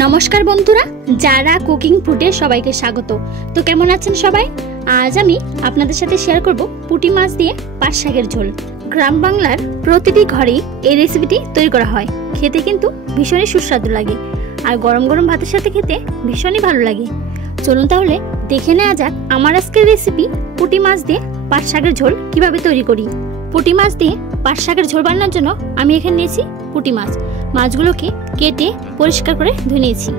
नमस्कार बंधुरा Zara cooking फुडे सबाइके स्वागत। तो केमन आছেন सबाई? आज आमी आपनादेर साथे शेयर करब पुटी माछ दिए पाट शाकेर झोल। ग्राम बांगलार प्रतिटी घरेई এই রেসিপিটি তৈরি করা হয়। খেতে কিন্তু ভীষণই সুস্বাদু লাগে আর গরম গরম ভাতের সাথে খেতে ভীষণই ভালো লাগে। চলুন তাহলে দেখে নেওয়া যাক আমার আজকের রেসিপি পুটি মাছ দিয়ে পাট শাকের ঝোল কিভাবে তৈরি করি। পুটি মাছ দিয়ে পাট শাকের ঝোল বানানোর জন্য আমি এখানে নিয়েছি পুটি মাছ। মাছগুলোকে কেটে পরিষ্কার করে ধুয়ে নিয়েছি।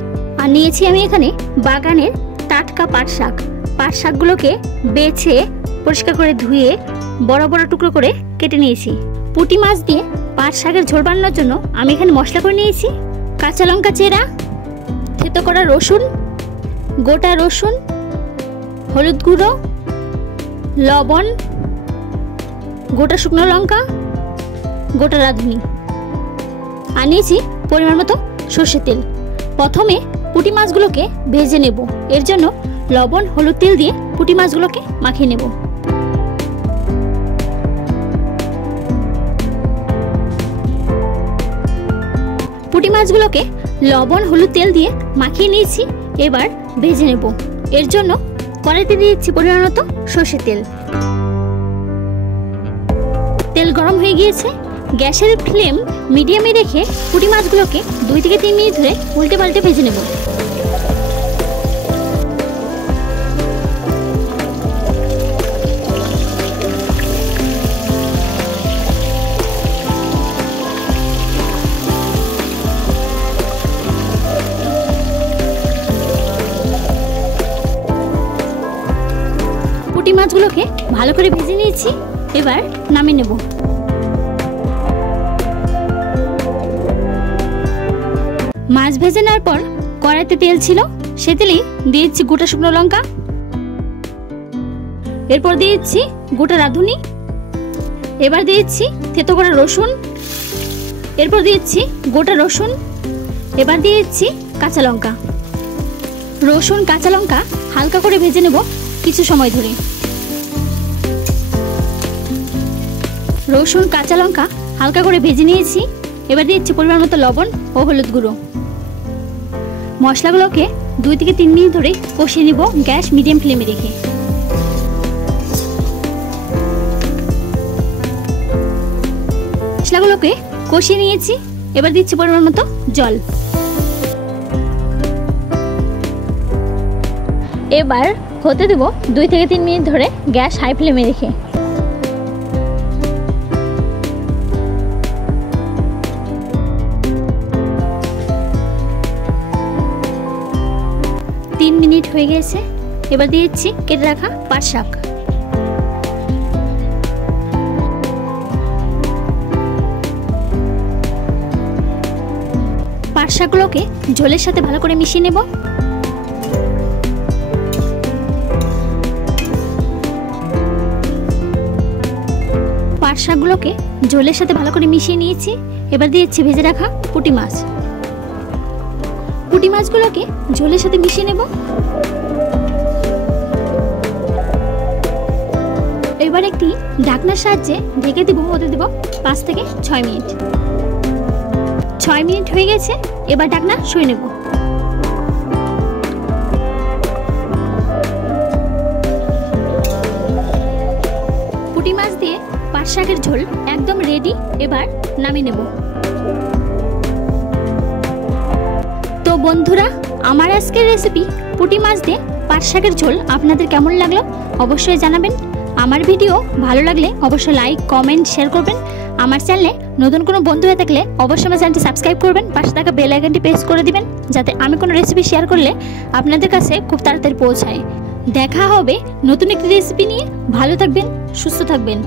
আর নিয়েছি আমি এখানে বাগানের টাটকা পাট শাক। পাট শাকগুলোকে বেছে পরিষ্কার করে ধুয়ে বড় বড় টুকরো করে কেটে নিয়েছি। পুটি মাছ দিয়ে পাট শাকের ঝোল বানানোর জন্য আমি এখানে মশলা করে নিয়েছি কাঁচা লঙ্কা চেরা, থেতো করা রসুন, গোটা রসুন, হলুদ গুঁড়ো, লবণ, গোটা শুকনো লঙ্কা, গোটা রাঁধুনি আর নিয়েছি পরিমাণ মতো সরষের তেল। প্রথমে পুঁটি মাছগুলোকে ভেজে নেব। এর জন্য লবণ হলুদ তেল দিয়ে পুঁটি মাছগুলোকে মাখিয়ে নেব। পুঁটি মাছগুলোকে লবণ হলুদ তেল দিয়ে মাখিয়ে নিয়েছি। এবার ভেজে নেব। এর জন্য কড়াইতে দিয়েছি পরিমাণ মতো সরষের তেল। তেল গরম হয়ে গিয়েছে। গ্যাসের ফ্লেম মিডিয়ামে রেখে পুঁটি মাছগুলোকে 2 থেকে 3 মিনিট ধরে উল্টে পাল্টে ভেজে নেব। পুঁটি মাছগুলোকে ভালো করে ভেজে নিয়েছি। এবার নামিয়ে নেব। মাছ ভেজে নেওয়ার পর কড়াইতে তেল ছিল, সে তেলেই দিয়েছি গোটা শুকনো লঙ্কা, এরপর দিয়েছি গোটা রাঁধুনি, এবার দিয়েছি থেতো করা রসুন, এরপর দিয়েছি গোটা রসুন, এবার দিয়েছি কাঁচা লঙ্কা। রসুন কাঁচা লঙ্কা হালকা করে ভেজে নেব কিছু সময় ধরে। রসুন কাঁচা লঙ্কা হালকা করে ভেজে নিয়েছি। এবার দিয়েছি পরিমাণ মতো লবণ ও হলুদ গুঁড়ো। মশলাগুলোকে 2 থেকে 3 মিনিট ধরে কষিয়ে নিব গ্যাস মিডিয়াম ফ্লেমে রেখে। মশলাগুলোকে কষিয়ে নিয়েছি। এবার দিচ্ছি পরিমাণ মতো জল। এবার হতে দেব 2 থেকে 3 মিনিট ধরে গ্যাস হাই ফ্লেমে রেখে। মিনিট হয়ে গেছে। এবার দিয়েছি কেটে রাখা পাট শাক। পাট শাকগুলোকে ঝোলের সাথে ভালো করে মিশিয়ে নেব। পাট শাকগুলোকে ঝোলের সাথে ভালো করে মিশিয়ে নিয়েছি। এবার দিয়েছি ভেজে রাখা পুঁটি মাছ। পুঁটি মাছগুলোকে ঝোলের সাথে মিশিয়ে নেব। এবার একটি ঢাকনার সাহায্যে ঢেকে দেব। হতে দেব 5 থেকে 6 মিনিট। 6 মিনিট হয়ে গেছে। এবার ঢাকনা সরিয়ে নেব। পুঁটি মাছ দিয়ে পাট শাকের ঝোল একদম রেডি। এবার নামিয়ে নেব। তো বন্ধুরা, আমার আজকের রেসিপি পুঁটি মাছ দিয়ে পাট শাকের ঝোল আপনাদের কেমন লাগলো অবশ্যই জানাবেন। আমার ভিডিও ভালো লাগলে অবশ্যই লাইক কমেন্ট শেয়ার করবেন। আমার চ্যানেলে নতুন কোনো বন্ধু হয়ে থাকলে অবশ্যই আমার চ্যানেলটি সাবস্ক্রাইব করবেন। পাশে থাকা বেল আইকনটি প্রেস করে দিবেন যাতে আমি কোনো রেসিপি শেয়ার করলে আপনাদের কাছে খুব তাড়াতাড়ি পৌঁছায়। দেখা হবে নতুন একটি রেসিপি নিয়ে। ভালো থাকবেন, সুস্থ থাকবেন।